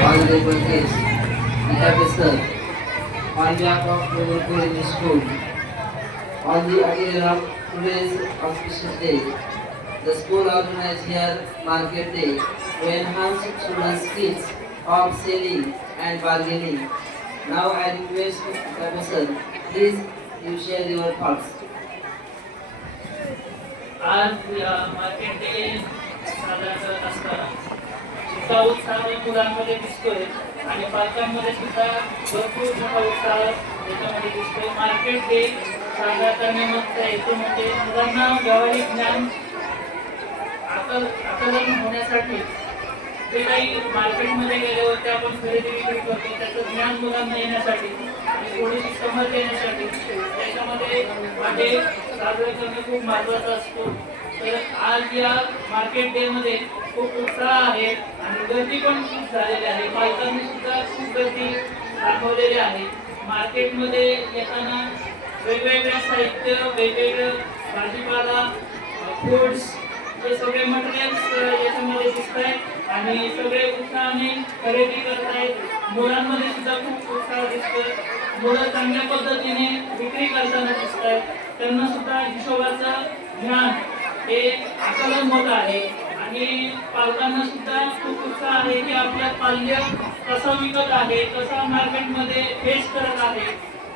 honorable guests, Dr. Sir, on behalf of Gurukul School, on the occasion of today's auspicious day, the school organized here Market Day to enhance students' skills of selling and bargaining. Now I request Dr. Sir, please you share your thoughts. आज या market day साजरा करत असताना इतका उत्साह मुलांमध्ये दिसतोय आणि पालकांमध्ये सुद्धा भरपूर मोठा उत्साह याच्यामध्ये दिसतोय. मार्केट डे साजरा करण्यामागचा हेतू म्हणजे मुलांना व्यावहारिक ज्ञान आकलन होण्यासाठी जे काही मार्केटमध्ये गेले होते आपण खरेदी विक्री करतो त्याचं ज्ञान मुलांना येण्यासाठी आणि थोडीशी समज येण्यासाठी त्याच्यामध्ये मागे साजरा करणं खूप महत्त्वाचं असतो. तर आज या मार्केट डे मध्ये खूप उत्साह आहे आणि गर्दी पण खूप झालेली आहे. पालकांनी सुद्धा खूप गर्दी दाखवलेली आहे. मार्केटमध्ये येताना वेगवेगळ्या साहित्य, वेगवेगळं भाजीपाला, फूड्स हे सगळे मटेरियल्स याच्यामध्ये दिसत आहेत आणि सगळे उत्साहाने खरेदी करत आहेत. मुलांमध्ये सुद्धा खूप उत्साह दिसतोय. मुलं चांगल्या पद्धतीने विक्री करताना दिसत आहेत. त्यांना सुद्धा हिशोबाचं ज्ञान हे आकलन होत आहे आणि पालकांना सुद्धा खूप उत्साह आहे की आपल्या पाल्य कसं विकत आहे, कसं मार्केटमध्ये फेस करत आहे,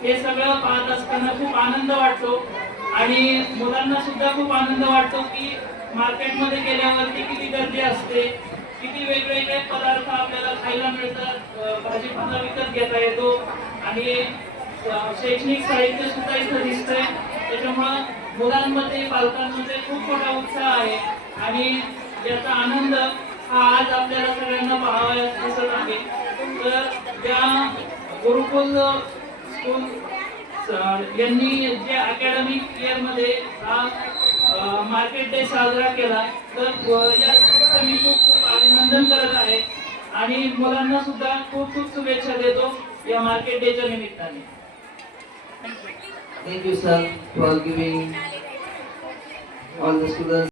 हे सगळं पाहत असताना खूप आनंद वाटतो आणि मुलांना सुद्धा खूप आनंद वाटतो की मार्केटमध्ये गेल्यावरती किती गर्दी असते, किती वेगवेगळे पदार्थ आपल्याला खायला मिळतात, भाजीपाला विकत घेता येतो आणि शैक्षणिक साहित्य सुद्धा इथं दिसतंय. त्याच्यामुळं मुलांमध्ये, पालकांमध्ये खूप मोठा उत्साह आहे आणि याचा आनंद हा आज आपल्याला सगळ्यांना पाहावयास दिसत आहे. तर या गुरुकुल स्कूल यांनी जे अकॅडमिक इयरमध्ये हा मार्केट डे साजरा केला तर यासाठी मी खूप खूप अभिनंदन करत आहे आणि मुलांना सुद्धा खूप खूप शुभेच्छा देतो या मार्केट डेच्या निमित्ताने. Thank you, sir, for giving all the students